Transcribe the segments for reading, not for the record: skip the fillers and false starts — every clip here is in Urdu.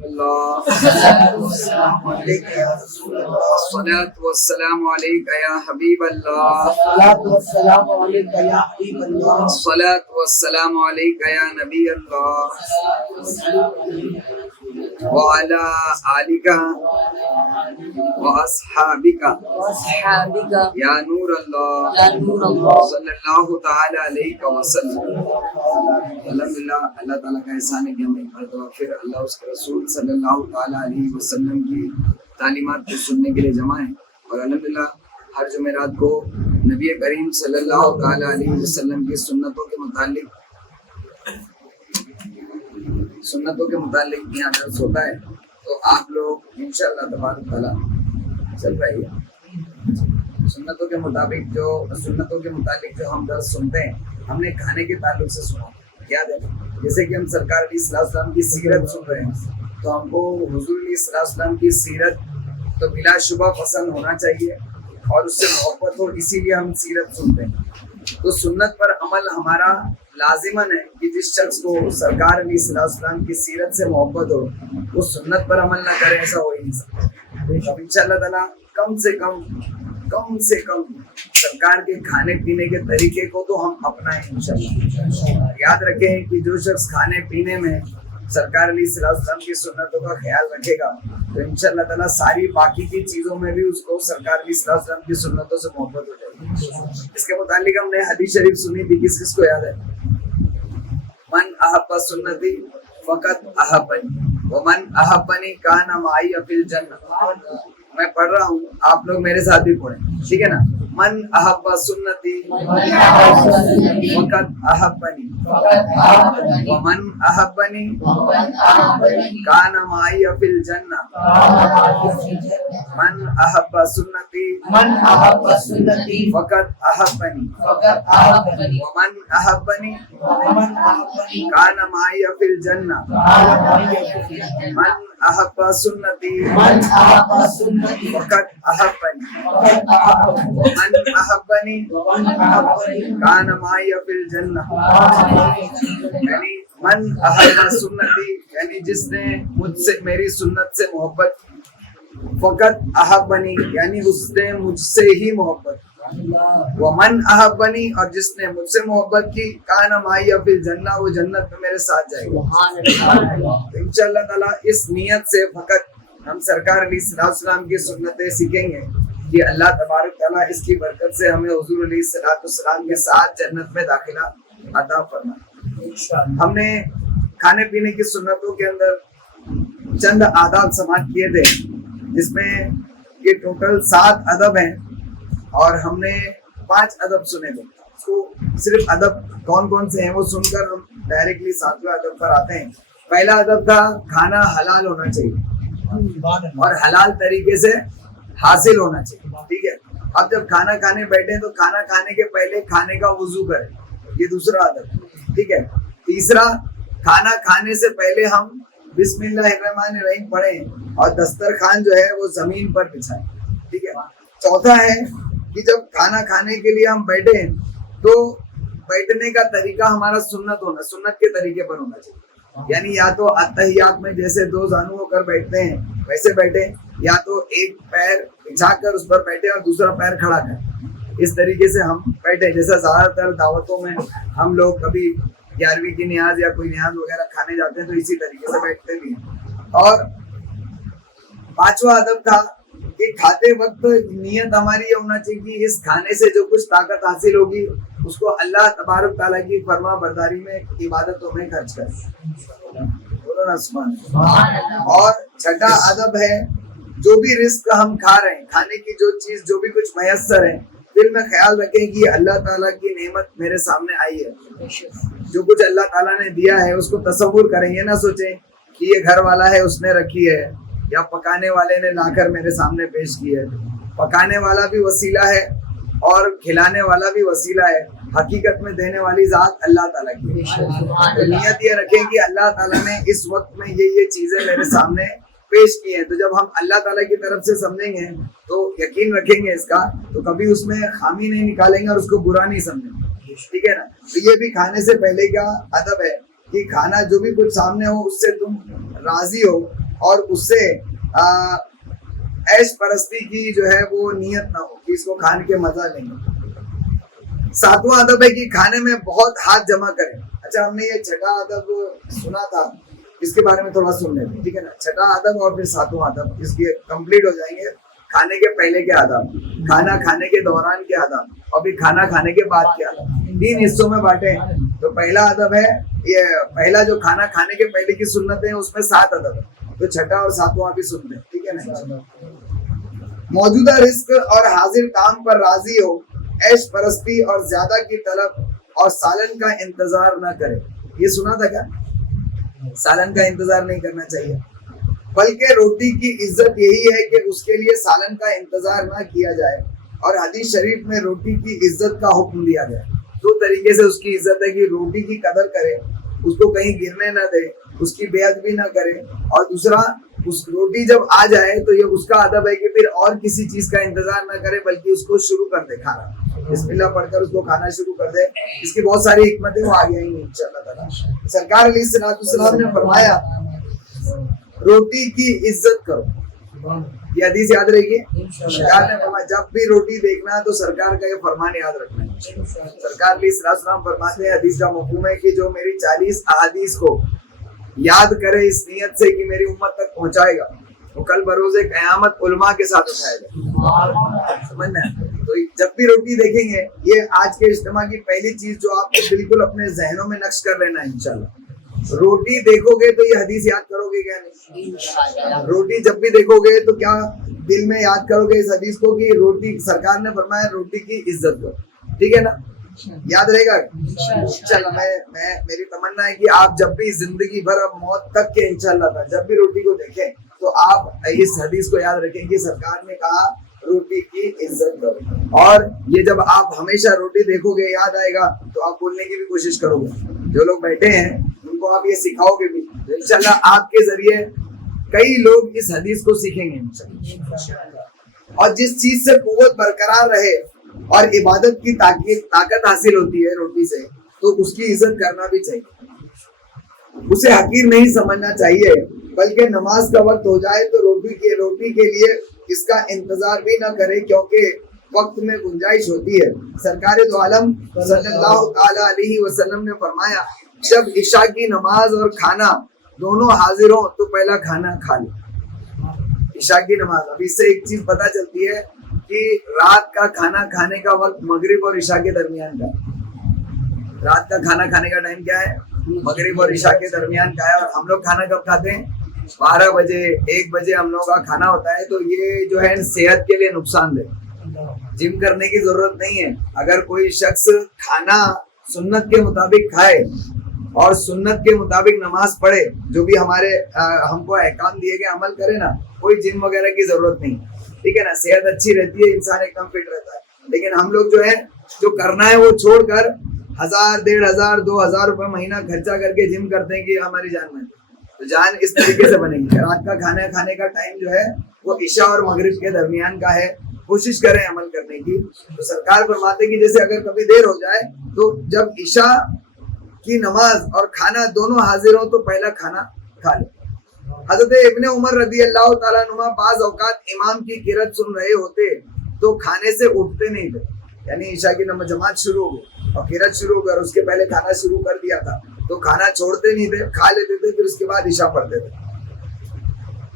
الصلاة والسلام عليك يا حبيب الله. الصلاة والسلام عليك يا نبي الله وعلى آلك وأصحابك يا نور الله صلی اللہ تعالی علیہ وسلم. الحمدللہ اللہ تعالیٰ کا احسان ہے کہ ہمیں ایک مرتبہ پھر اللہ اس کے رسول صلی اللہ تعالی علیہ وسلم کی تعلیمات کو سننے کے لیے جمع ہیں. اور الحمدللہ ہر جمعرات کو نبی کریم صلی اللہ تعالی علیہ وسلم کی سنتوں کے متعلق یہاں درس ہوتا ہے. تو آپ لوگ انشاءاللہ تبارک تعالیٰ چل رہی ہے سنتوں کے مطابق سنتوں کے متعلق جو ہم درس سنتے ہیں. ہم نے کھانے کے تعلق سے سنا یاد ہے, جیسے کہ ہم سرکار علیہ السلام کی سیرت سن رہے ہیں تو ہم کو حضور علیہ السلام کی سیرت تو بلا شبہ پسند ہونا چاہیے اور اس سے محبت ہو, اسی لیے ہم سیرت سنتے ہیں. تو سنت پر عمل ہمارا لازماً ہے کہ جس شخص کو سرکار علیہ السلام کی سیرت سے محبت ہو وہ سنت پر عمل نہ کرے, ایسا ہو ہی نہیں سکتا. ان شاء اللہ تعالیٰ کم سے کم سرکار کے کھانے پینے کے طریقے کو تو ہم اپنائیں انشاءاللہ. یاد رکھیں کہ جو شخص کھانے پینے میں سرکار علیہ السلام کی سنتوں کا خیال رکھے گا تو انشاءاللہ تعالیٰ ساری باقی کی چیزوں میں بھی اس کو سرکار علیہ السلام کی سنتوں سے محبت ہو جائے گی. اس کے متعلق ہم نے حدیث شریف سنی تھی, کس کو یاد ہے؟ من احب سنتی فقط احبنی ومن احبنی کان معی فی الجنہ. میں پڑھ رہا ہوں, آپ لوگ میرے ساتھ بھی پڑھیں, ٹھیک ہے نا؟ من احب سنتی فقط احبنی ومن احبنی کان معی فی الجنہ. من احب سنتی فقط احبنی ومن احبنی کان معی فی الجنہ. من احب سنتی فقط احبنی ومن احبنی کان معی فی الجنہ. یعنی من احب سنتی یعنی جس نے مجھ سے میری سنت سے محبت, فقط احبنی یعنی اس نے مجھ سے ہی محبت, ومن احبنی اور جس نے مجھ سے محبت کی, کان معی فی الجنہ وہ جنت میں میرے ساتھ جائے گا. انشاءاللہ تعالیٰ اس نیت سے فقط ہم سرکار علیہ السلام کی سنتیں سیکھیں گے کہ اللہ تبارک تعالیٰ اس کی برکت سے ہمیں حضور علیہ السلام کے ساتھ جنت میں داخلہ عطا فرمائے. ہم نے کھانے پینے کی سنتوں کے اندر چند آداب سماعت کیے تھے, جس میں یہ ٹوٹل 7 ادب ہیں اور ہم نے 5 ادب سنے تھے. تو صرف ادب کون سے ہیں وہ سن کر ہم ڈائریکٹلی 7ویں ادب پر آتے ہیں. پہلا ادب تھا کھانا حلال ہونا چاہیے اور حلال طریقے سے حاصل ہونا چاہیے, ٹھیک ہے؟ اب جب کھانا کھانے بیٹھے تو کھانا کھانے کے پہلے کھانے کا وضو کریں, یہ دوسرا ادب, ٹھیک ہے؟ تیسرا, کھانا کھانے سے پہلے ہم بسم اللہ الرحمن الرحیم پڑھیں اور دسترخوان جو ہے وہ زمین پر بچھائیں, ٹھیک ہے؟ چوتھا ہے کہ جب کھانا کھانے کے لیے ہم بیٹھے تو بیٹھنے کا طریقہ ہمارا سنت کے طریقے پر ہونا چاہیے. یعنی یا تو اتحیات میں جیسے 2 زانو ہو کر بیٹھتے ہیں ویسے بیٹھے, یا تو ایک پیر بچھا کر اس پر بیٹھے اور دوسرا پیر کھڑا کر, اس طریقے سے ہم بیٹھے. جیسا زیادہ تر دعوتوں میں ہم لوگ کبھی 11ویں کی نیاز یا کوئی نیاز وغیرہ کھانے جاتے ہیں تو اسی طریقے سے بیٹھتے بھی ہیں. اور 5واں ادب تھا کہ کھاتے وقت نیت ہماری یہ ہونا چاہیے کہ اس کھانے سے جو کچھ طاقت حاصل ہوگی اس کو اللہ تبارک تعالیٰ کی فرما برداری میں عبادتوں میں خرچ کریں. اور 6واں ادب ہے جو بھی رزق ہم کھا رہے ہیں, کھانے کی جو چیز جو بھی کچھ میسر ہے, دل میں خیال رکھیں کہ اللہ تعالیٰ کی نعمت میرے سامنے آئی ہے. جو کچھ اللہ تعالیٰ نے دیا ہے اس کو تصور کریں, یہ نہ سوچیں کہ یہ گھر والا ہے اس نے رکھی ہے یا پکانے والے نے لا کر میرے سامنے پیش کی ہے. پکانے والا بھی وسیلہ ہے اور کھلانے والا بھی وسیلہ ہے, حقیقت میں دینے والی ذات اللہ تعالیٰ کی. تو نیت یہ رکھیں کہ اللہ تعالیٰ نے اس وقت میں یہ چیزیں میرے سامنے پیش کی ہیں, تو جب ہم اللہ تعالیٰ کی طرف سے سمجھیں گے تو یقین رکھیں گے اس کا, تو کبھی اس میں خامی نہیں نکالیں گے اور اس کو برا نہیں سمجھیں گے, ٹھیک ہے نا؟ تو یہ بھی کھانے سے پہلے کا ادب ہے کہ کھانا جو بھی کچھ سامنے ہو اس سے تم راضی ہو اور اس سے عیش پرستی کی جو ہے وہ نیت نہ ہو کہ اس کو کھان کے مزہ لیں گے۔ ساتواں ادب ہے کہ کھانے میں بہت ہاتھ جمع کریں۔ اچھا ہم نے یہ چھٹا ادب سنا تھا، اس کے بارے میں تھوڑا سن لیتے ہیں، ٹھیک ہے نا؟ چھٹا ادب اور پھر ساتواں ادب، اس کے کمپلیٹ ہو جائیں گے۔ کھانے کے پہلے کے آداب، کھانا کھانے کے دوران کے آداب، اور پھر کھانا کھانے کے بعد کے آداب، 3 حصوں میں بانٹے ہیں۔ تو پہلا ادب ہے یہ پہلا جو کھانا کھانے کے پہلے کی سنتیں ہیں، اس میں 7 ادب ہے، تو چھٹا اور ساتواں بھی سنتے ہیں، ٹھیک ہے نا؟ موجودہ رزق اور حاضر کام پر راضی ہو، عیش پرستی اور زیادہ کی طلب اور سالن کا انتظار نہ کرے۔ یہ سنا تھا کیا؟ سالن کا انتظار نہیں کرنا چاہیے، بلکہ روٹی کی عزت یہی ہے کہ اس کے لیے سالن کا انتظار نہ کیا جائے۔ اور حدیث شریف میں روٹی کی عزت کا حکم دیا گیا، 2 طریقے سے اس کی عزت ہے کہ روٹی کی قدر کرے، اس کو کہیں گرنے نہ دے، اس کی بے ادبی نہ کرے، اور دوسرا اس روٹی جب آ جائے تو یہ اس کا ادب ہے کہ پھر اور کسی چیز کا انتظار نہ کرے، بلکہ اس کو شروع کر دے کھانا، بسم اللہ پڑھ کر اس کو کھانا شروع کر دے۔ اس کی بہت ساری حکمتیں وہ آگے آئیں گی انشاءاللہ تعالیٰ۔ سرکار علیہ الصلوۃ والسلام نے فرمایا روٹی کی عزت کرو، یہ حدیث یاد رہے گی۔ سرکار نے فرمایا جب بھی روٹی دیکھنا ہے تو سرکار کا یہ فرمان یاد رکھنا ہے۔ سرکار علیہ الصلوۃ والسلام فرماتے ہیں، حدیث کا مفہوم ہے کہ جو میری 40 احادیث کو یاد کرے اس نیت سے کہ میری امت تک پہنچائے گا، وہ کل بروز قیامت علماء کے ساتھ اٹھائے گا۔ سمجھنا ہے؟ تو جب بھی روٹی دیکھیں گے، یہ آج کے اجتماع کی پہلی چیز جو آپ کو بالکل اپنے ذہنوں میں نقش کر لینا ہے انشاءاللہ۔ روٹی دیکھو گے تو یہ حدیث یاد کرو گے کیا نہیں؟ روٹی جب بھی دیکھو گے تو کیا دل میں یاد کرو گے اس حدیث کو کہ روٹی، سرکار نے فرمایا روٹی کی عزت کرو، ٹھیک ہے نا؟ یاد رہے گا انشاءاللہ۔ میں میری تمنا ہے کہ آپ جب بھی زندگی بھر اب موت تک کے انشاءاللہ جب بھی روٹی کو دیکھیں تو آپ اس حدیث کو یاد رکھیں کہ سرکار نے کہا روٹی کی عزت کرو، اور یہ جب آپ ہمیشہ روٹی دیکھو گے یاد آئے گا تو آپ بولنے کی بھی کوشش کرو گے۔ جو لوگ بیٹھے ہیں ان کو آپ یہ سکھاؤ گے بھی، تو انشاءاللہ آپ کے ذریعے کئی لوگ اس حدیث کو سیکھیں گے انشاءاللہ۔ اور جس چیز سے قوت برقرار رہے اور عبادت کی طاقت حاصل ہوتی ہے روٹی سے، تو اس کی عزت کرنا بھی چاہیے، اسے حقیر نہیں سمجھنا چاہیے، بلکہ نماز کا وقت ہو جائے تو روٹی کے لیے اس کا انتظار بھی نہ کرے، کیونکہ وقت میں گنجائش ہوتی ہے۔ سرکار دو عالم صلی اللہ تعالی علیہ وسلم نے فرمایا جب عشاء کی نماز اور کھانا دونوں حاضر ہوں تو پہلا کھانا کھا لے۔ عشاء کی نماز، اب اس سے ایک چیز پتہ چلتی ہے کہ رات کا کھانا کھانے کا وقت مغرب اور عشاء کے درمیان کا ہے۔ رات کا کھانا کھانے کا ٹائم کیا ہے؟ مغرب اور عشاء کے درمیان کا ہے۔ اور ہم لوگ کھانا کب کھاتے ہیں؟ 12 بجے 1 بجے ہم لوگوں کا کھانا ہوتا ہے۔ تو یہ جو ہے صحت کے لیے نقصان دہ، جم کرنے کی ضرورت نہیں ہے۔ اگر کوئی شخص کھانا سنت کے مطابق کھائے اور سنت کے مطابق نماز پڑھے، جو بھی ہم کو احکام دیے گئے عمل کرے نا، کوئی جم وغیرہ کی ضرورت نہیں، ٹھیک ہے نا؟ صحت اچھی رہتی ہے، انسان ایک دم فٹ رہتا ہے۔ لیکن ہم لوگ جو ہے جو کرنا ہے وہ چھوڑ کر 1000 1500 2000 روپے مہینہ خرچہ کر کے جم کرتے ہیں کہ ہماری جان میں، تو جان اس طریقے سے بنے گی۔ رات کا کھانا کھانے کا ٹائم جو ہے وہ عشاء اور مغرب کے درمیان کا ہے، کوشش کریں عمل کرنے کی۔ تو سرکار فرماتے کہ جیسے اگر کبھی دیر ہو جائے تو جب عشاء کی نماز اور کھانا دونوں حاضر ہوں تو پہلا کھانا کھا لیں۔ حضرت ابن عمر رضی اللہ تعالیٰ عنہ بعض اوقات امام کی قرات سن رہے ہوتے تو کھانے سے اٹھتے نہیں تھے، یعنی عشاء کی نماز جماعت شروع ہو گئی اور قرات شروع ہو گئی اور اس کے پہلے کھانا شروع کر دیا تھا، تو کھانا چھوڑتے نہیں تھے، کھا لیتے تھے، پھر اس کے بعد عشاء پڑھتے تھے۔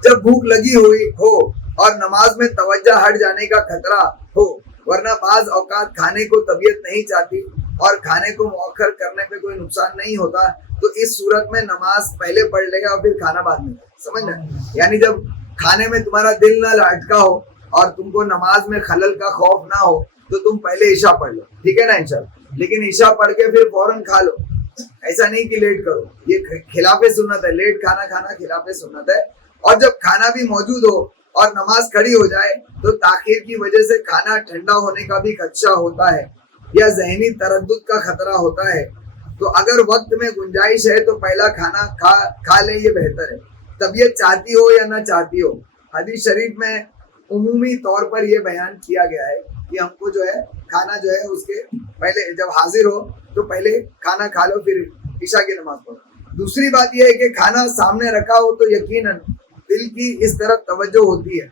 جب بھوک لگی ہوئی ہو اور نماز میں توجہ ہٹ جانے کا خطرہ ہو، ورنہ بعض اوقات کھانے کو طبیعت نہیں چاہتی اور کھانے کو مؤخر کرنے پہ کوئی نقصان نہیں ہوتا، تو اس صورت میں نماز پہلے پڑھ لے گا اور پھر کھانا بعد میں، سمجھنا؟ یعنی جب کھانے میں تمہارا دل نہ لٹکا ہو اور تم کو نماز میں خلل کا خوف نہ ہو تو تم پہلے عشاء پڑھ لو، ٹھیک ہے نا انشاءاللہ۔ لیکن عشاء پڑھ کے پھر فوراً کھا لو، ایسا نہیں کہ لیٹ کرو، یہ خلاف سنت ہے، لیٹ کھانا کھانا خلاف سنت ہے۔ اور جب کھانا بھی موجود ہو اور نماز کھڑی ہو جائے تو تاخیر کی وجہ سے کھانا ٹھنڈا ہونے کا بھی خدشہ ہوتا ہے یا ذہنی تردد کا خطرہ ہوتا ہے، تو اگر وقت میں گنجائش ہے تو پہلا کھانا کھا لیں، یہ بہتر ہے، طبیعت چاہتی ہو یا نہ چاہتی ہو۔ حدیث شریف میں عمومی طور پر یہ بیان کیا گیا ہے کہ ہم کو جو ہے کھانا جو ہے اس کے پہلے جب حاضر ہو تو پہلے کھانا کھا لو، پھر عشاء کی نماز پڑھو۔ دوسری بات یہ ہے کہ کھانا سامنے رکھا ہو تو یقیناً دل کی اس طرف توجہ ہوتی ہے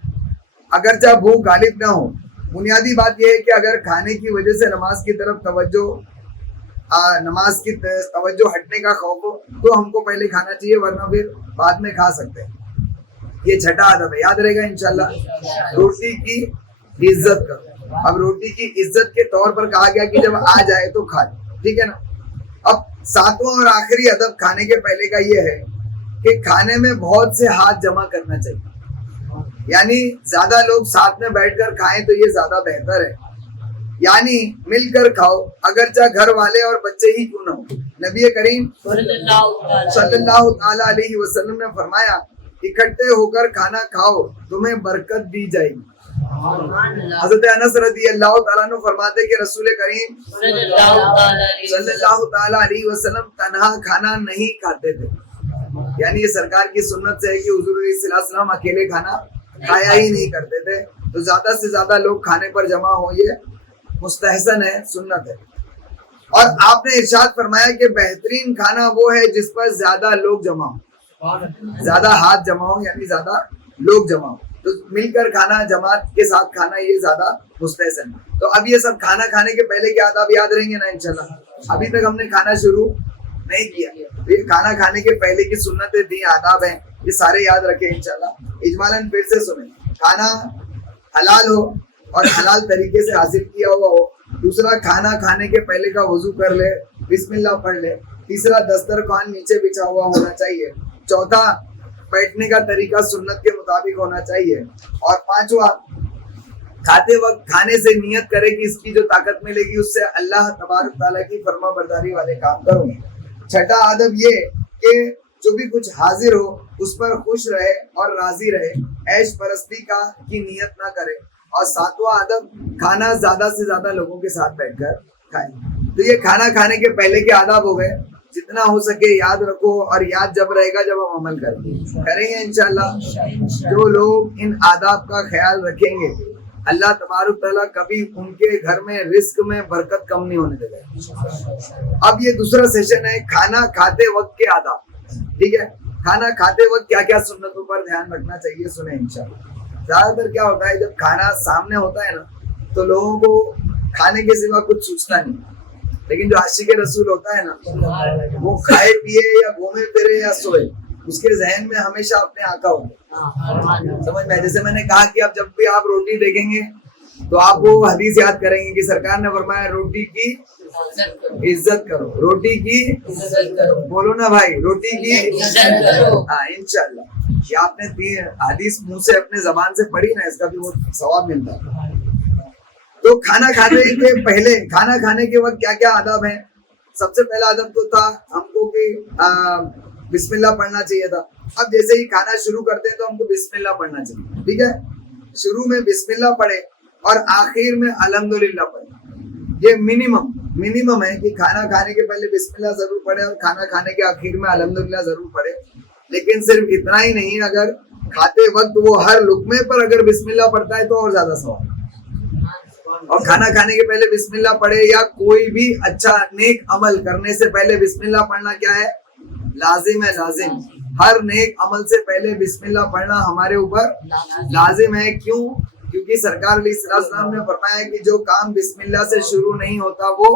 اگرچہ بھوک غالب نہ ہو. بنیادی بات یہ ہے کہ اگر کھانے کی وجہ سے نماز کی توجہ ہٹنے کا خوف ہو تو ہم کو پہلے کھانا چاہیے, ورنہ پھر بعد میں کھا سکتے ہیں. یہ چھٹا ادب ہے, یاد رہے گا انشاءاللہ. روٹی کی عزت کرو. اب روٹی کی عزت کے طور پر کہا گیا کہ جب آ جائے تو کھا لے, ٹھیک ہے نا. اب ساتواں اور آخری ادب کھانے کے پہلے کا یہ ہے کہ کھانے میں بہت سے ہاتھ جمع کرنا چاہیے. یعنی زیادہ لوگ ساتھ میں بیٹھ کر کھائیں تو یہ زیادہ بہتر ہے. یعنی مل کر کھاؤ اگرچہ گھر والے اور بچے ہی کیوں نہ ہو. نبی کریم صلی اللہ تعالی علیہ وسلم نے فرمایا اکٹھے ہو کر کھانا کھاؤ تمہیں برکت دی جائے گی. حضرت انس رضی اللہ تعالیٰ عنہ فرماتے کہ رسول کریم صلی اللہ تعالی علیہ وسلم تنہا کھانا نہیں کھاتے تھے. یعنی یہ سرکار کی سنت سے ہے کہ حضور صلی اللہ علیہ وسلم اکیلے کھانا کھایا ہی نہیں کرتے تھے. تو زیادہ سے زیادہ لوگ کھانے پر جمع ہو, یہ مستحسن ہے, سنت ہے. اور آپ نے ارشاد فرمایا کہ بہترین کھانا وہ ہے جس پر زیادہ لوگ جمع ہو, زیادہ ہاتھ جمع ہو, یعنی زیادہ لوگ جمع ہو. تو مل کر کھانا, جماعت کے ساتھ کھانا, یہ زیادہ مستحسن ہے. تو اب یہ سب کھانا کھانے کے پہلے کے آداب یاد رہیں گے نا انشاءاللہ. ابھی تک ہم نے کھانا شروع نہیں کیا. یہ کھانا کھانے کے پہلے کی سنتیں دی, آداب ہیں, یہ سارے یاد رکھیں انشاءاللہ. اجمالاً پھر سے سنیں. کھانا حلال ہو اور حلال طریقے سے حاصل کیا ہوا ہو. دوسرا, کھانا کھانے کے پہلے کا وضو کر لے, بسم اللہ پڑھ لے. تیسرا, دسترخوان نیچے بچھا ہوا ہونا چاہیے. چوتھا, بیٹھنے کا طریقہ سنت کے مطابق ہونا چاہیے. اور پانچواں, کھاتے وقت کھانے سے نیت کرے کہ اس کی جو طاقت ملے گی اس سے اللہ تبارک تعالیٰ کی فرما برداری والے کام کروں. چھٹا ادب یہ کہ جو بھی کچھ حاضر ہو اس پر خوش رہے اور راضی رہے, عیش پرستی کی نیت نہ کرے. اور ساتواں ادب, کھانا زیادہ سے زیادہ لوگوں کے ساتھ بیٹھ کر کھائے. تو یہ کھانا کھانے کے پہلے کے آداب ہو گئے. جتنا ہو سکے یاد رکھو, اور یاد جب رہے گا جب ہم عمل کریں گے انشاءاللہ. جو لوگ ان آداب کا خیال رکھیں گے اللہ تبارک تعالیٰ کبھی ان کے گھر میں رزق میں برکت کم نہیں ہونے دے گا. اب یہ دوسرا سیشن ہے کھانا کھاتے وقت کے آداب. ٹھیک ہے, کھانا کھاتے وقت کیا کیا سنتوں پر دھیان رکھنا چاہیے سنیں انشاءاللہ. زیادہ تر کیا ہوتا ہے جب کھانا سامنے ہوتا ہے نا تو لوگوں کو کھانے کے سوا کچھ سوچتا نہیں. لیکن جو عاشق رسول ہوتا ہے نا, وہ کھائے پیے یا گھومے پھرے یا سوئے, اس کے ذہن میں ہمیشہ اپنے آقا ہوتے. سمجھ میں, جیسے میں نے کہا کہ اب جب بھی آپ روٹی دیکھیں گے تو آپ وہ حدیث یاد کریں گے کہ سرکار نے فرمایا روٹی کی عزت کرو, روٹی کی بولو نا بھائی, روٹی کی ہاں انشاءاللہ. یہ آپ نے حدیث منہ سے اپنے زبان سے پڑھی نا, اس کا بھی بہت ثواب ملتا ہے. تو کھانا کھانے کے پہلے, کھانا کھانے کے وقت کیا کیا آداب ہیں. سب سے پہلا ادب تو تھا ہم کو کہ بسم اللہ پڑھنا چاہیے تھا. اب جیسے ہی کھانا شروع کرتے ہیں تو ہم کو بسم اللہ پڑھنا چاہیے. ٹھیک ہے, شروع میں بسم اللہ پڑھے اور آخر میں الحمدللہ پڑھے. یہ منیمم ہے کہ کھانا کھانے کے پہلے بسم اللہ ضرور پڑھے اور کھانا کھانے کے آخر میں الحمدللہ ضرور پڑھے. لیکن صرف اتنا ہی نہیں, اگر کھاتے وقت وہ ہر لقمے پر اگر بسم اللہ پڑھتا ہے تو اور زیادہ ثواب. اور کھانا کھانے کے پہلے بسم اللہ پڑھے یا کوئی بھی اچھا نیک عمل کرنے سے پہلے بسم اللہ پڑھنا کیا ہے, لازم ہے. لازم, ہر نیک عمل سے پہلے بسم اللہ پڑھنا ہمارے اوپر لازم ہے. کیوں؟ کیونکہ سرکار علیہ السلام نے فرمایا کہ جو کام بسم اللہ سے شروع نہیں ہوتا وہ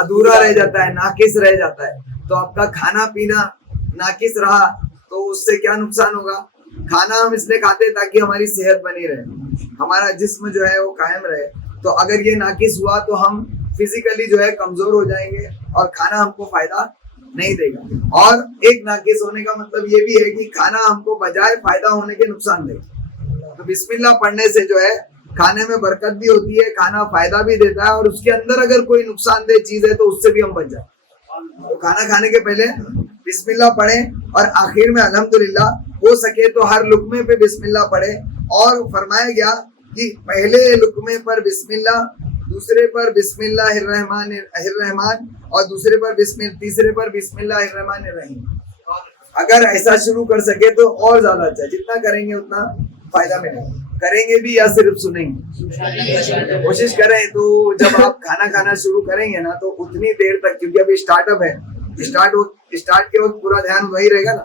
ادھورا رہ جاتا ہے, ناقص رہ جاتا ہے. تو آپ کا کھانا پینا ناقص رہا تو اس سے کیا نقصان ہوگا. کھانا ہم اس لیے کھاتے ہیں تاکہ ہماری صحت بنی رہے, ہمارا جسم جو ہے وہ قائم رہے. تو اگر یہ ناقص ہوا تو ہم فزیکلی جو ہے کمزور ہو جائیں گے اور کھانا ہم کو فائدہ نہیں دے گا. اور ایک ناقص ہونے کا مطلب یہ بھی ہے کہ کھانا ہم کو بجائے فائدہ ہونے کے نقصان دے گا. تو بسم اللہ پڑھنے سے جو ہے کھانے میں برکت بھی ہوتی ہے, کھانا فائدہ بھی دیتا ہے, اور اس کے اندر اگر کوئی نقصان دہ چیز ہے تو اس سے بھی ہم بچ جائیں. تو کھانا کھانے کے پہلے بسم اللہ پڑھیں اور آخر میں الحمدللہ. ہو سکے تو ہر لقمے پہ بسم اللہ پڑھے. اور فرمایا گیا کہ پہلے لقمے پر بسم اللہ, دوسرے پر بسم اللہ الرحمن اور تیسرے پر بسم اللہ الرحمن الرحیم. اگر ایسا شروع کر سکے تو اور زیادہ اچھا, جتنا کریں گے اتنا فائدہ ملے گا. کریں گے بھی یا صرف سنیں گے, کوشش کریں. تو جب آپ کھانا کھانا شروع کریں گے نا تو اتنی دیر تک, کیونکہ ابھی اسٹارٹ اپ ہے, اسٹارٹ کے وقت پورا دھیان وہی رہے گا نا,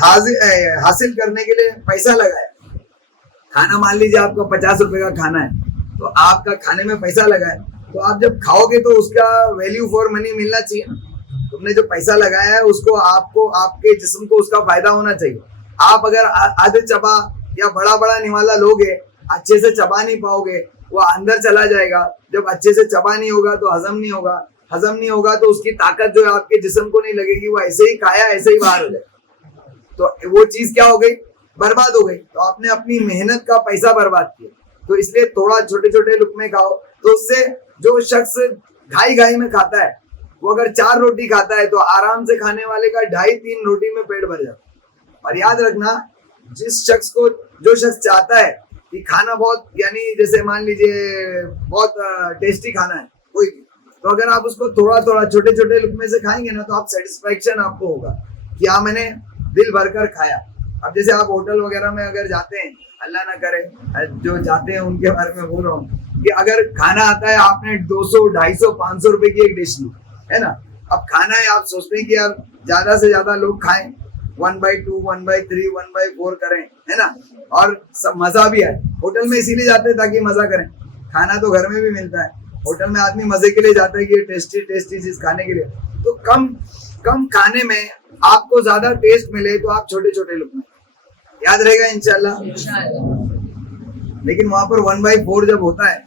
حاصل کرنے کے لیے پیسہ لگایا. کھانا مان لیجیے آپ کا 50 روپے کا کھانا ہے, تو آپ کا کھانے میں پیسہ لگا ہے, تو آپ جب کھاؤ گے تو اس کا ویلیو فار منی ملنا چاہیے. تم نے جو پیسہ لگایا ہے اس کو آپ کے جسم کو اس کا فائدہ ہونا چاہیے. آپ اگر آدھے چبا یا بڑا بڑا نوالا لوگے, اچھے سے چبا نہیں پاؤ گے, وہ اندر چلا جائے گا. جب اچھے سے چبا نہیں ہوگا تو ہضم نہیں ہوگا تو اس کی طاقت جو ہے آپ کے جسم کو نہیں لگے گی, وہ ایسے ہی کھایا ایسے ہی باہر ہو جائے, تو وہ چیز کیا ہو گئی, برباد ہو گئی. تو آپ نے اپنی محنت کا پیسہ برباد کیا. تو اس لیے تھوڑا چھوٹے چھوٹے لقمے کھاؤ, تو اس سے جو شخص گھائی میں کھاتا ہے, وہ اگر 4 روٹی کھاتا ہے تو آرام سے کھانے والے کا 2.5-3 روٹی میں پیٹ بھر جاتا. اور یاد رکھنا, جو شخص چاہتا ہے کہ کھانا بہت, یعنی جیسے مان لیجیے بہت ٹیسٹی کھانا ہے کوئی بھی, تو اگر آپ اس کو تھوڑا چھوٹے چھوٹے لقمے سے کھائیں گے نا, تو آپ سیٹسفیکشن آپ کو ہوگا کہ ہاں میں نے دل بھر کر کھایا. اب جیسے آپ ہوٹل وغیرہ میں اگر جاتے ہیں, اللہ نہ کرے جو جاتے ہیں ان کے بارے میں بول رہا ہوں, کہ اگر کھانا آتا ہے آپ نے 200, 250, 500 روپے کی ایک ڈش لی ہے نا, اب کھانا ہے آپ سوچتے ہیں کہ یار زیادہ سے زیادہ لوگ کھائیں, 1/2, 1/3, 1/4 کریں, ہے نا, اور سب مزہ بھی آئے. ہوٹل میں اسی لیے جاتے ہیں تاکہ مزہ کریں. کھانا تو گھر میں بھی ملتا ہے, ہوٹل میں آدمی مزے کے لیے جاتا ہے کہ ٹیسٹی چیز کھانے کے لیے. تو کم کھانے میں آپ کو زیادہ ٹیسٹ ملے تو آپ چھوٹے چھوٹے لقمے, یاد رہے گا انشاءاللہ. لیکن وہاں پر 1/4 جب ہوتا ہے,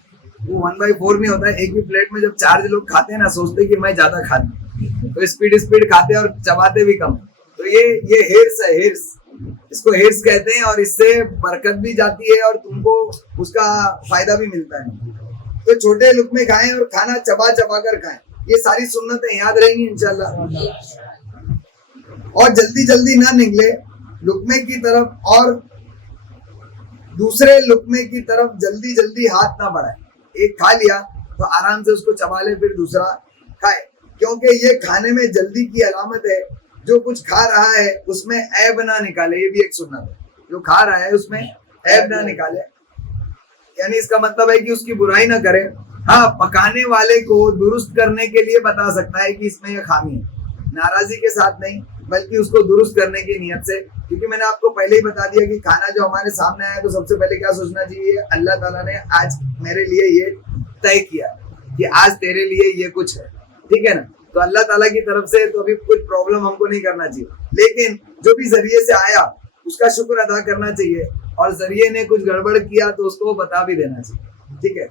وہ 1/4 نہیں ہوتا ہے. ایک بھی پلیٹ میں جب 4 لوگ کھاتے ہیں نا, سوچتے کہ میں زیادہ کھاتا, تو اسپیڈ کھاتے اور چباتے بھی کم. تو یہ ہرس ہے, اس کو ہرس کہتے ہیں, اور اس سے برکت بھی جاتی ہے اور تم کو اس کا فائدہ بھی ملتا ہے. تو چھوٹے لقمے کھائیں اور کھانا چبا کر کھائیں. یہ ساری سنتیں یاد رہیں گی انشاءاللہ. اور جلدی نہ نکلے لقمے کی طرف, اور دوسرے لقمے کی طرف جلدی ہاتھ نہ بڑھائے. ایک کھا لیا تو آرام سے اس کو چبا لے, پھر دوسرا کھائے, کیونکہ یہ کھانے میں جلدی کی علامت ہے. جو کچھ کھا رہا ہے اس میں عیب نہ نکالے, یہ بھی ایک سنت ہے. جو کھا رہا ہے اس میں عیب نہ نکالے, یعنی اس کا مطلب ہے کہ اس کی برائی نہ کرے. ہاں, پکانے والے کو درست کرنے کے لیے بتا سکتا ہے کہ اس میں یہ خامی ہے, ناراضی کے ساتھ نہیں, بلکہ اس کو درست کرنے کی نیت سے. کیونکہ میں نے آپ کو پہلے ہی بتا دیا کہ کھانا جو ہمارے سامنے آیا, تو سب سے پہلے کیا سوچنا چاہیے, اللہ تعالیٰ نے آج میرے لیے یہ طے کیا کہ آج تیرے لیے یہ کچھ ہے, ٹھیک ہے نا. تو اللہ تعالیٰ کی طرف سے تو ابھی کچھ پرابلم ہم کو نہیں کرنا چاہیے, لیکن جو بھی ذریعے سے آیا اس کا شکر ادا کرنا چاہیے, اور ذریعے نے کچھ گڑبڑ کیا تو اس کو بتا بھی دینا چاہیے, ٹھیک ہے.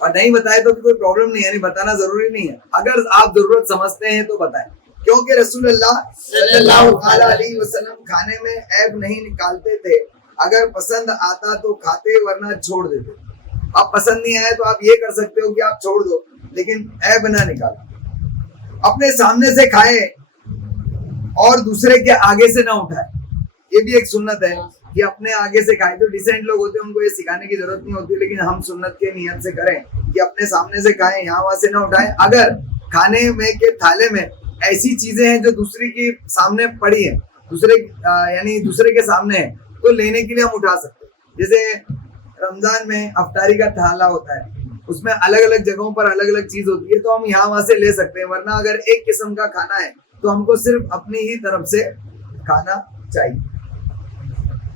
اور نہیں بتائے تو بھی کوئی پرابلم نہیں ہے, یعنی بتانا ضروری نہیں ہے. اگر آپ ضرورت سمجھتے ہیں تو بتائیں, کیونکہ رسول اللہ صلی اللہ علیہ وسلم کھانے میں عیب نہیں نکالتے تھے. اگر پسند آتا تو کھاتے, ورنہ چھوڑ دیتے. اب پسند نہیں آیا تو آپ یہ کر سکتے ہو کہ آپ چھوڑ دو, لیکن عیب نہ نکالو. اپنے سامنے سے کھائے اور دوسرے کے آگے سے نہ اٹھائے, یہ بھی ایک سنت ہے کہ اپنے آگے سے کھائے. جو ڈیسینٹ لوگ ہوتے ہیں ان کو یہ سکھانے کی ضرورت نہیں ہوتی, لیکن ہم سنت کے نیت سے کریں کہ اپنے سامنے سے کھائیں, یہاں وہاں سے نہ اٹھائیں. اگر کھانے میں کے تھالے میں ایسی چیزیں ہیں جو دوسری کی سامنے پڑی ہیں, یعنی دوسرے کے سامنے ہے, تو لینے کے لیے ہم اٹھا سکتے ہیں. جیسے رمضان میں افطاری کا تھالا ہوتا ہے, اس میں الگ الگ جگہوں پر الگ الگ چیز ہوتی ہے, تو ہم یہاں وہاں سے لے سکتے ہیں. ورنہ اگر ایک قسم کا کھانا ہے تو ہم کو صرف اپنی ہی طرف سے کھانا چاہیے.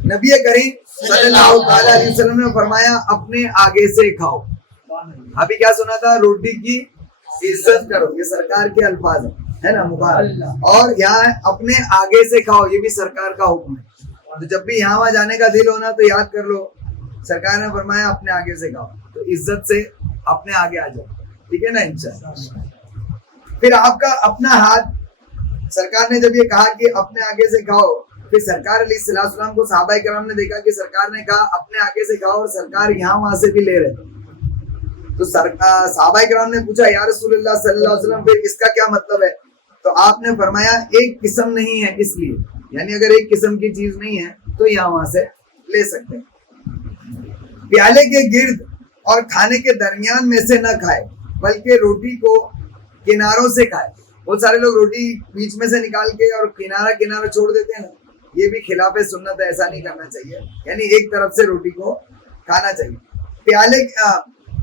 نبی کریم صلی اللہ علیہ وسلم نے فرمایا اپنے آگے سے کھاؤ. ابھی کیا سنا تھا, روٹی کی عزت کرو, یہ سرکار کے الفاظ ہے نا مبارک. اور یہاں اپنے آگے سے کھاؤ, یہ بھی سرکار کا حکم ہے. تو جب بھی یہاں وہاں جانے کا دل ہونا تو یاد کر لو, سرکار نے فرمایا اپنے آگے سے کھاؤ, تو عزت سے اپنے آگے آ جاؤ, ٹھیک ہے نا انشاءاللہ. پھر آپ کا اپنا ہاتھ, سرکار نے جب یہ کہا کہ اپنے آگے سے کھاؤ, پھر سرکار علیہ السلام کو صحابہ کرام نے دیکھا کہ سرکار نے کہا اپنے آگے سے کھاؤ, اور سرکار یہاں وہاں سے بھی لے رہے. تو صحابہ کرام نے پوچھا یا رسول اللہ صلی اللہ علیہ وسلم, پھر اس کا کیا مطلب ہے؟ تو آپ نے فرمایا ایک قسم نہیں ہے, اس لیے, یعنی اگر ایک قسم کی چیز نہیں ہے تو یہاں وہاں سے لے سکتے ہیں. پیالے کے گرد اور کھانے کے درمیان میں سے نہ کھائے, بلکہ روٹی کو کناروں سے کھائے. بہت سارے لوگ روٹی بیچ میں سے نکال کے اور کنارہ چھوڑ دیتے ہیں نا, یہ بھی خلاف سنت ہے, ایسا نہیں کرنا چاہیے. یعنی ایک طرف سے روٹی کو کھانا چاہیے.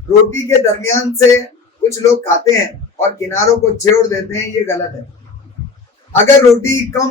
روٹی کے درمیان سے کچھ لوگ کھاتے ہیں اور کناروں کو چھوڑ دیتے ہیں, یہ غلط ہے. اگر روٹی کم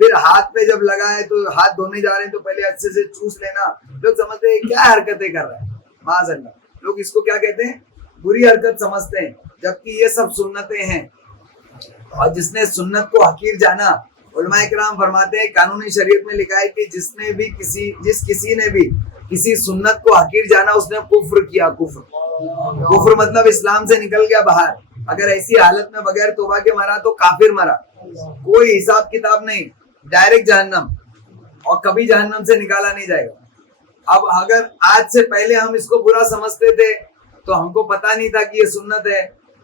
پھر ہاتھ پہ جب لگا ہے تو ہاتھ دھونے جا رہے ہیں تو پہلے اچھے سے چوس لینا. لوگ سمجھتے ہیں کیا حرکتیں کر رہے ہیں, معاذ اللہ. لوگ اس کو کیا کہتے ہیں, بری حرکت سمجھتے ہیں, جبکہ یہ سب سنتیں ہیں. اور جس نے سنت کو حقیر جانا, علماء کرام فرماتے ہیں قانونی شریعت میں لکھا ہے کہ جس کسی نے بھی کسی سنت کو حقیر جانا اس نے کفر کیا. کفر مطلب اسلام سے نکل گیا باہر. اگر ایسی حالت میں بغیر توبہ کے مرا تو کافر مرا, کوئی حساب کتاب نہیں, ڈائریکٹ جہنم, اور کبھی جہنم سے نکالا نہیں جائے گا. اب اگر آج سے پہلے ہم اس کو برا سمجھتے تھے تو ہم کو پتا نہیں تھا کہ یہ سنت ہے,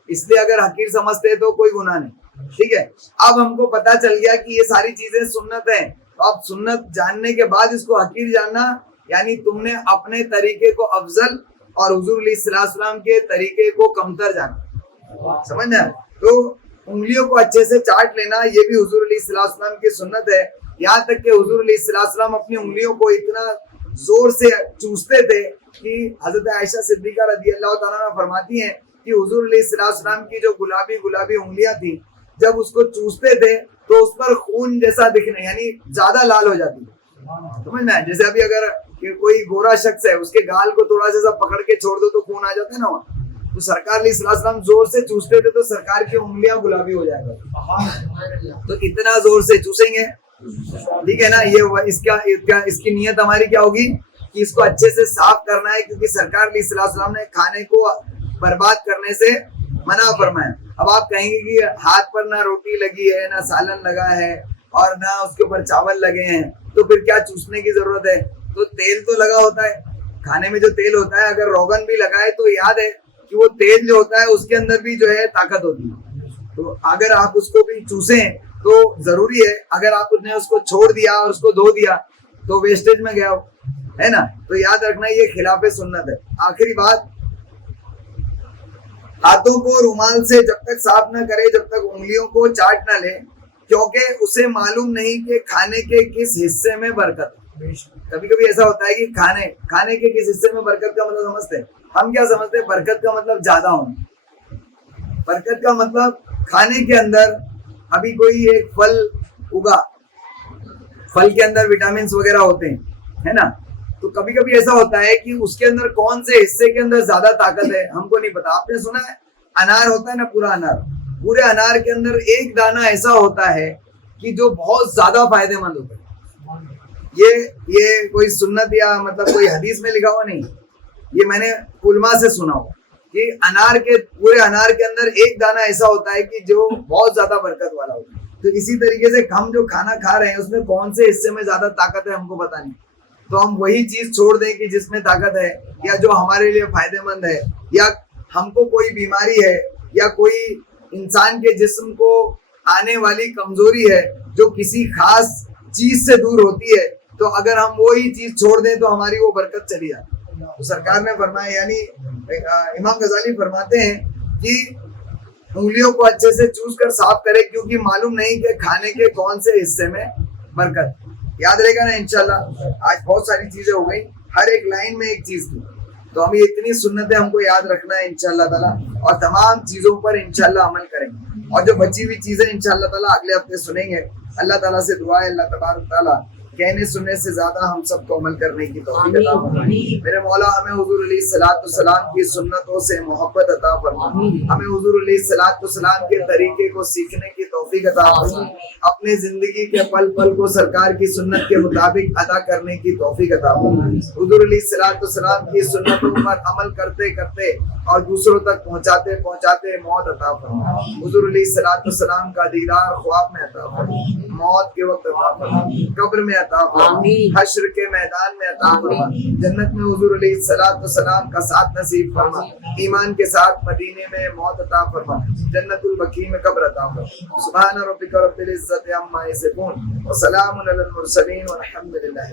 اس لیے اگر حقیر سمجھتے تو کوئی گناہ نہیں. ٹھیک ہے, اب ہم کو پتا چل گیا کہ یہ ساری چیزیں سنت ہیں, تو اب سنت جاننے کے بعد اس کو حقیر جاننا یعنی تم نے اپنے طریقے کو افضل اور حضور علیہ السلام کے طریقے کو کمتر جانا. سمجھنا؟ تو انگلیوں کو اچھے سے چاٹ لینا یہ بھی حضور علیہ السلام کی سنت ہے. یہاں تک کہ حضور علیہ السلام اپنی انگلیوں کو اتنا زور سے چوستے تھے کہ حضرت عائشہ صدیقہ رضی اللہ تعالیٰ عنہ فرماتی ہیں کہ حضور علیہ السلام کی جو گلابی انگلیاں تھیں, جب اس کو چوستے تھے تو اس پر خون جیسا دکھنے یعنی زیادہ لال ہو جاتی. سمجھنا ہے؟ جیسے ابھی اگر کوئی گورا شخص ہے, اس کے گال کو تھوڑا سا پکڑ کے چھوڑ دو تو خون آ جاتا ہے نا وہاں. تو سرکار علیہ السلام زور سے چوستے تھے تو سرکار کی انگلیاں گلابی ہو جائے گا. تو اتنا زور سے چوسیں گے, ٹھیک ہے نا. یہ اس کی نیت ہماری کیا ہوگی کہ اس کو اچھے سے صاف کرنا ہے, کیونکہ سرکار علیہ السلام نے کھانے کو برباد کرنے سے منع فرمایا. اب آپ کہیں گے کہ ہاتھ پر نہ روٹی لگی ہے, نہ سالن لگا ہے, اور نہ اس کے اوپر چاول لگے ہیں, تو پھر کیا چوسنے کی ضرورت ہے؟ تو تیل تو لگا ہوتا ہے کھانے میں, جو تیل ہوتا ہے اگر روغن بھی لگا ہے تو یاد ہے کہ وہ تیل جو ہوتا ہے اس کے اندر بھی جو ہے طاقت ہوتی ہے. تو اگر آپ اس کو بھی چوسیں تو ضروری ہے, اگر آپ نے اس کو چھوڑ دیا اور اس کو دھو دیا تو ویسٹیج میں گیا ہے نا. تو یاد رکھنا یہ خلاف سنت ہے. آخری بات, ہاتھوں کو رومال سے جب تک صاف نہ کرے جب تک انگلیوں کو چاٹ نہ لے, کیونکہ اسے معلوم نہیں کہ کھانے کے کس حصے میں برکت. کبھی کبھی ایسا ہوتا ہے کہ کھانے کے کس حصے میں برکت کا مطلب سمجھتے ہیں. ہم کیا سمجھتے ہیں؟ برکت کا مطلب زیادہ ہونا. برکت کا مطلب کھانے کے اندر ابھی کوئی ایک پھل اگا, پھل کے اندر وٹامنس وغیرہ ہوتے ہیں, ہے نا. تو کبھی کبھی ایسا ہوتا ہے کہ اس کے اندر کون سے حصے کے اندر زیادہ طاقت ہے ہم کو نہیں پتا. آپ نے سنا ہے انار ہوتا ہے نا, پورا انار, پورے انار کے اندر ایک دانہ ایسا ہوتا ہے کہ جو بہت زیادہ فائدے مند ہوتا ہے. یہ کوئی سنت یا مطلب کوئی حدیث میں لکھا ہوا نہیں, یہ میں نے علماء سے سنا ہوا کہ پورے انار کے اندر ایک دانہ ایسا ہوتا ہے کہ جو بہت زیادہ برکت والا ہوتا ہے. تو اسی طریقے سے ہم جو کھانا کھا رہے ہیں اس میں کون سے حصے میں زیادہ طاقت ہے ہم کو پتا نہیں, تو ہم وہی چیز چھوڑ دیں کہ جس میں طاقت ہے یا جو ہمارے لیے فائدے مند ہے, یا ہم کو کوئی بیماری ہے یا کوئی انسان کے جسم کو آنے والی کمزوری ہے جو کسی خاص چیز سے دور ہوتی ہے, تو اگر ہم وہی چیز چھوڑ دیں تو ہماری وہ برکت چلی جاتی. تو سرکار نے فرمایا, یعنی امام غزالی فرماتے ہیں کہ انگلیوں کو اچھے سے چوس کر صاف کرے, کیونکہ معلوم نہیں کہ کھانے کے کون سے حصے میں برکت. یاد رہے گا نا انشاءاللہ. آج بہت ساری چیزیں ہو گئی, ہر ایک لائن میں ایک چیز تھی, تو ہم یہ اتنی سنتیں ہم کو یاد رکھنا ہے انشاءاللہ تعالیٰ, اور تمام چیزوں پر انشاءاللہ عمل کریں گے. اور جو بچی ہوئی چیزیں انشاءاللہ تعالیٰ اگلے ہفتے سنیں گے. اللہ تعالیٰ سے دعا ہے اللہ تبارک تعالیٰ کہنے سننے سے زیادہ ہم سب کو عمل کرنے کی توفیق عطا فرمائے. میرے مولا ہمیں حضور علیہ السلام کی سنتوں سے محبت عطا فرمائے, ہمیں حضور علیہ السلام کے طریقے کو سیکھنے کی توفیق عطا فرمائے, اپنے زندگی کے پل پل کو سرکار کی سنت کے مطابق ادا کرنے کی توفیق عطا فرمائے. حضور علیہ السلام کی سنتوں پر عمل کرتے کرتے اور دوسروں تک پہنچاتے پہنچاتے موت عطا فرمائے. حضور علیہ السلام کا دیدار خواب میں عطا فرمائے, موت کے وقت عطا فرمائے, قبر میں عطا فرمائے, حشر کے میدان میں عطا فرمائے, جنت میں حضور علیہ السلام کا ساتھ نصیب فرمائے, ایمان کے ساتھ مدینے میں موت عطا فرمائے, جنت البقیع میں قبر عطا فرمائے. سبحان ربک رب العزت عما یصفون وسلام علی المرسلین والحمد للہ.